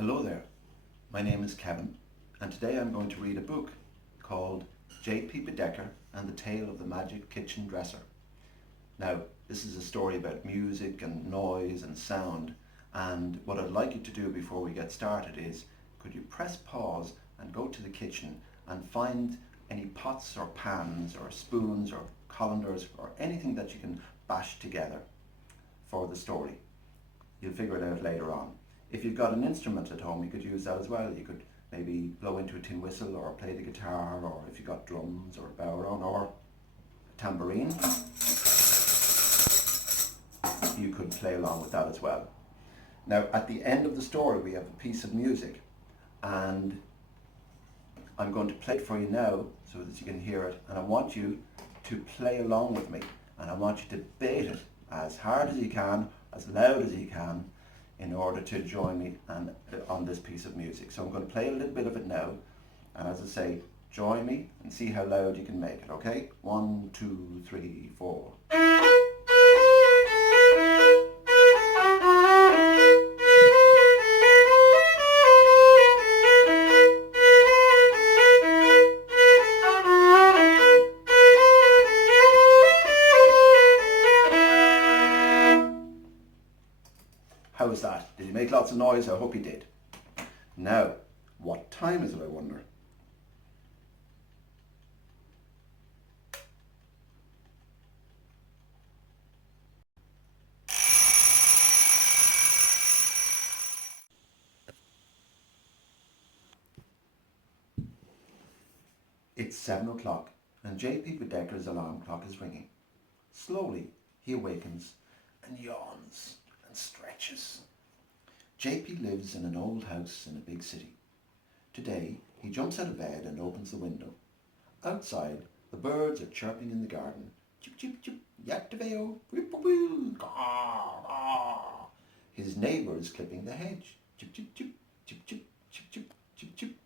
Hello there, my name is Kevin, and today I'm going to read a book called J.P. Baedeker and the Tale of the Magic Kitchen Dresser. Now, this is a story about music and noise and sound, and what I'd like you to do before we get started is, could you press pause and go to the kitchen and find any pots or pans or spoons or colanders or anything that you can bash together for the story. You'll figure it out later on. If you've got an instrument at home, you could use that as well. You could maybe blow into a tin whistle or play the guitar, or if you've got drums or a bodhrán or a tambourine, you could play along with that as well. Now, at the end of the story, we have a piece of music, and I'm going to play it for you now so that you can hear it, and I want you to play along with me, and I want you to bait it as hard as you can, as loud as you can, in order to join me on this piece of music. So I'm going to play a little bit of it now, and as I say, join me and see how loud you can make it, okay? 1, 2, 3, 4. How was that? Did you make lots of noise? I hope you did. Now, what time is it, I wonder? It's 7 o'clock, and J.P. Baedeker's alarm clock is ringing. Slowly, he awakens and yawns and stretches. J.P. lives in an old house in a big city. Today, he jumps out of bed and opens the window. Outside, the birds are chirping in the garden. Chip, chip, chip, yaktaveo, whip-a-woo, caw, caw. His neighbour is clipping the hedge. Chip, chip, chip, chip, chip, chip, chip, chip, chip.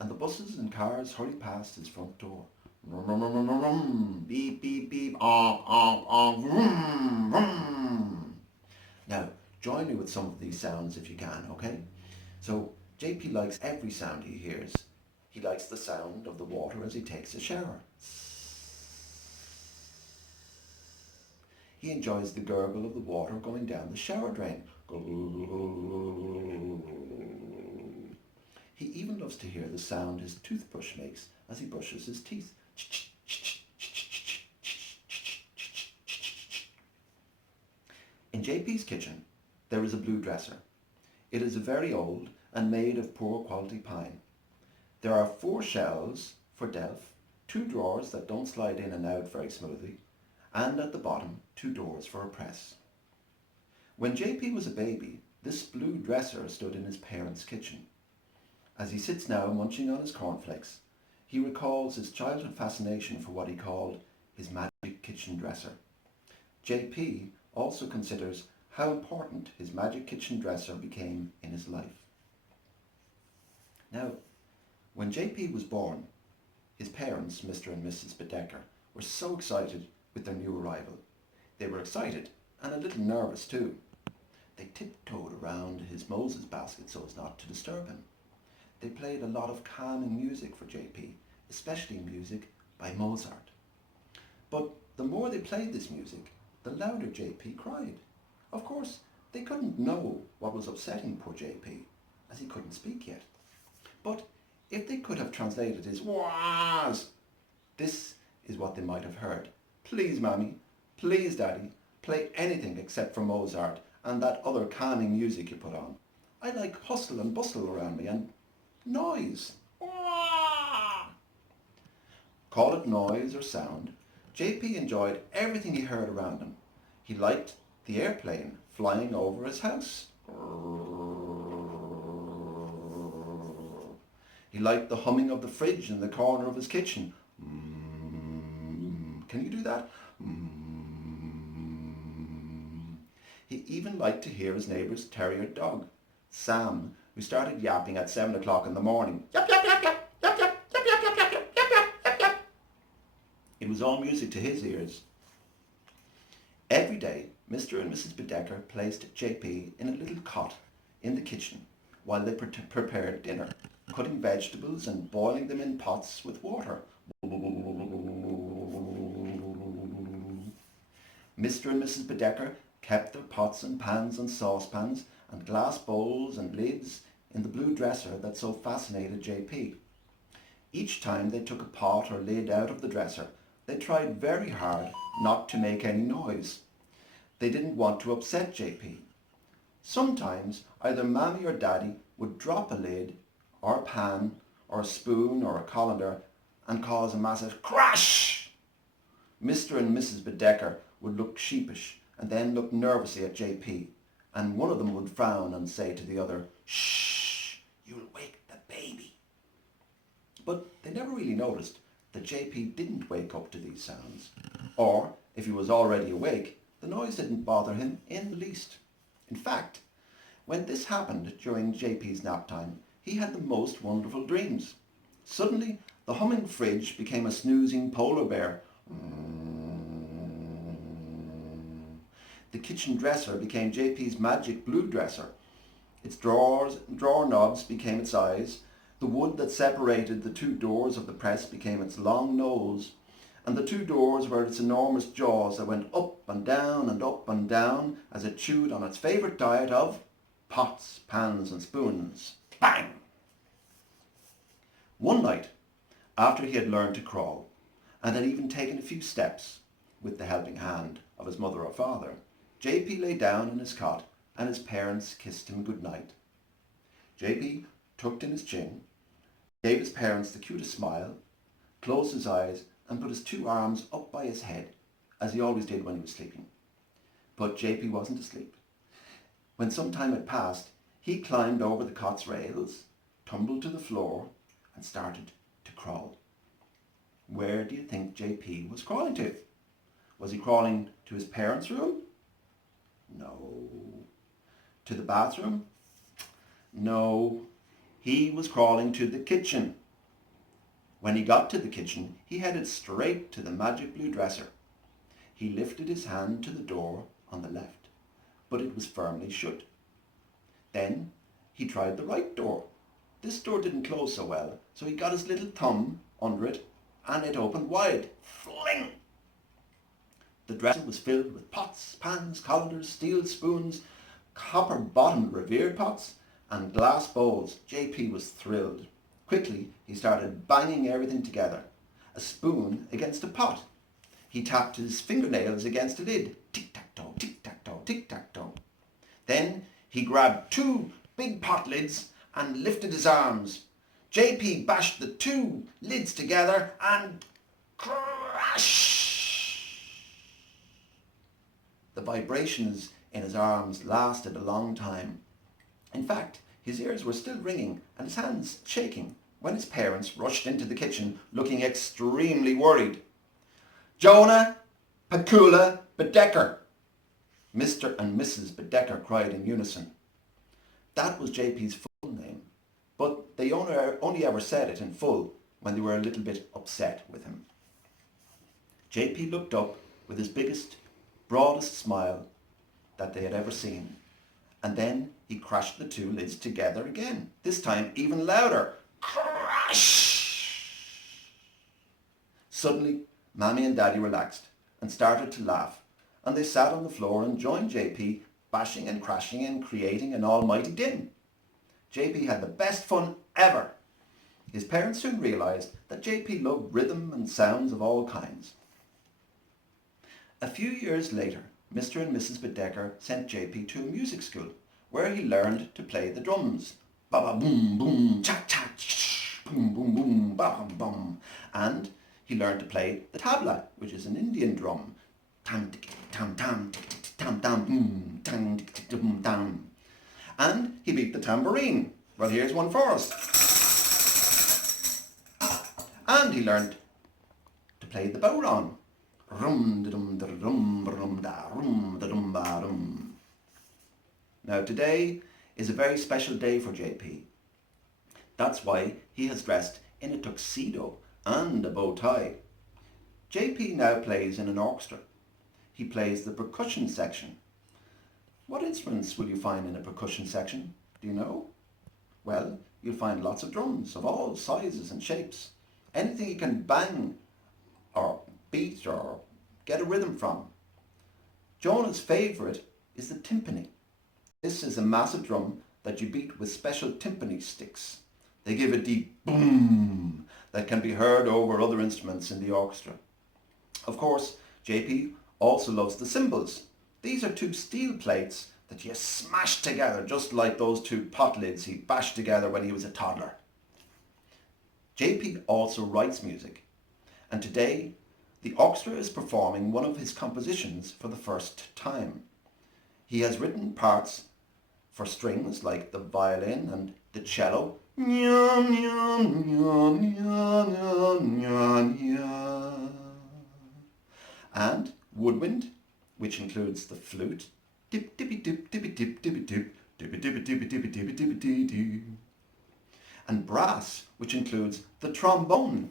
And the buses and cars hurry past his front door. Rum, rum, rum, rum, rum, beep, beep, beep, vroom, vroom. Now, join me with some of these sounds if you can, okay? So, JP likes every sound he hears. He likes the sound of the water as he takes a shower. He enjoys the gurgle of the water going down the shower drain. He even loves to hear the sound his toothbrush makes as he brushes his teeth. In JP's kitchen, there is a blue dresser. It is very old and made of poor quality pine. There are 4 shelves for delf, 2 drawers that don't slide in and out very smoothly, and at the bottom 2 doors for a press. When JP was a baby, this blue dresser stood in his parents' kitchen. As he sits now munching on his cornflakes, he recalls his childhood fascination for what he called his magic kitchen dresser. JP also considers how important his magic kitchen dresser became in his life. Now, when JP was born, his parents, Mr. and Mrs. Baedeker, were so excited with their new arrival. They were excited and a little nervous too. They tiptoed around his Moses basket so as not to disturb him. They played a lot of calming music for JP, especially music by Mozart. But the more they played this music, the louder JP cried. Of course, they couldn't know what was upsetting poor JP, as he couldn't speak yet. But if they could have translated his wahs, this is what they might have heard. Please, Mommy, please, Daddy, play anything except for Mozart and that other calming music you put on. I like hustle and bustle around me and noise. Wah! Call it noise or sound, JP enjoyed everything he heard around him. He liked the airplane flying over his house. He liked the humming of the fridge in the corner of his kitchen. Can you do that? He even liked to hear his neighbour's terrier dog, Sam, who started yapping at 7 o'clock in the morning. Yap, yap, yap, yap, yap, yap, yap, yap, yap, yap, yap, yap, yap, yap. It was all music to his ears. Every day, Mr. and Mrs. Baedeker placed JP in a little cot in the kitchen while they prepared dinner, cutting vegetables and boiling them in pots with water. Mr. and Mrs. Baedeker kept their pots and pans and saucepans and glass bowls and lids in the blue dresser that so fascinated JP. Each time they took a pot or lid out of the dresser, they tried very hard not to make any noise. They didn't want to upset JP. Sometimes either Mammy or Daddy would drop a lid or a pan or a spoon or a colander and cause a massive crash. Mr. and Mrs. Baedeker would look sheepish and then look nervously at JP, and one of them would frown and say to the other, "Shh, you'll wake the baby." But they never really noticed that JP didn't wake up to these sounds, or if he was already awake, the noise didn't bother him in the least. In fact, when this happened during JP's nap time, he had the most wonderful dreams. Suddenly, the humming fridge became a snoozing polar bear. The kitchen dresser became JP's magic blue dresser. Its drawer knobs became its eyes. The wood that separated the two doors of the press became its long nose. And the two doors were its enormous jaws that went up and down as it chewed on its favourite diet of pots, pans and spoons. Bang! One night, after he had learned to crawl and had even taken a few steps with the helping hand of his mother or father, JP lay down in his cot and his parents kissed him good night. JP tucked in his chin, gave his parents the cutest smile, closed his eyes and put his two arms up by his head, as he always did when he was sleeping. But JP wasn't asleep. When some time had passed, he climbed over the cot's rails, tumbled to the floor and started to crawl. Where do you think JP was crawling to? Was he crawling to his parents' room? No. To the bathroom? No. He was crawling to the kitchen. When he got to the kitchen, he headed straight to the magic blue dresser. He lifted his hand to the door on the left, but it was firmly shut. Then he tried the right door. This door didn't close so well, so he got his little thumb under it and it opened wide. Fling! The dresser was filled with pots, pans, colanders, steel spoons, copper-bottomed revered pots and glass bowls. JP was thrilled. Quickly, he started banging everything together. A spoon against a pot. He tapped his fingernails against a lid. Tic-tac-toe, tic-tac-toe, tic-tac-toe. Then he grabbed two big pot lids and lifted his arms. JP bashed the two lids together and crash! The vibrations in his arms lasted a long time. In fact, his ears were still ringing and his hands shaking when his parents rushed into the kitchen looking extremely worried. "Jonah, Pakula, Baedeker," Mr. and Mrs. Baedeker cried in unison. That was JP's full name, but they only ever said it in full when they were a little bit upset with him. JP looked up with his biggest, broadest smile that they had ever seen, and then he crashed the two lids together again, this time even louder. Crash! Suddenly, Mammy and Daddy relaxed and started to laugh, and they sat on the floor and joined JP, bashing and crashing and creating an almighty din. JP had the best fun ever. His parents soon realised that JP loved rhythm and sounds of all kinds. A few years later, Mr. and Mrs. Baedeker sent JP to a music school where he learned to play the drums. Ba-ba-boom, boom, cha-cha, boom, boom, boom, ba-bum-bum. And he learned to play the tabla, which is an Indian drum. Tam, tam, tam, tam, tam, boom, tam, boom, tam. And he beat the tambourine. Well, here's one for us. And he learned to play the bodhrán. Now today is a very special day for JP. That's why he has dressed in a tuxedo and a bow tie. JP now plays in an orchestra. He plays the percussion section. What instruments will you find in a percussion section? Do you know? Well, you'll find lots of drums of all sizes and shapes. Anything you can bang or beat or get a rhythm from. Jonah's favourite is the timpani. This is a massive drum that you beat with special timpani sticks. They give a deep boom that can be heard over other instruments in the orchestra. Of course, JP also loves the cymbals. These are two steel plates that you smash together just like those two pot lids he bashed together when he was a toddler. JP also writes music, and today the orchestra is performing one of his compositions for the first time. He has written parts for strings like the violin and the cello, and woodwind, which includes the flute, dip dippy dip dippy dip dippy dip dippy dippy dippy dippy dippy dippy dippy dip, and brass, which includes the trombone.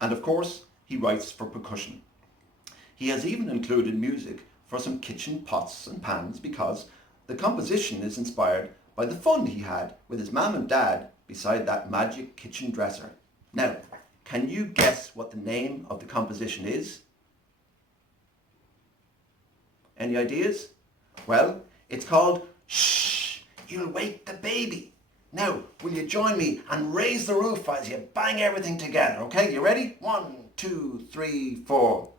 And of course, he writes for percussion. He has even included music for some kitchen pots and pans because the composition is inspired by the fun he had with his mum and dad beside that magic kitchen dresser. Now, can you guess what the name of the composition is? Any ideas? Well, it's called Shh, You'll Wake the Baby. Now, will you join me and raise the roof as you bang everything together, okay? You ready? 1, 2, 3, 4.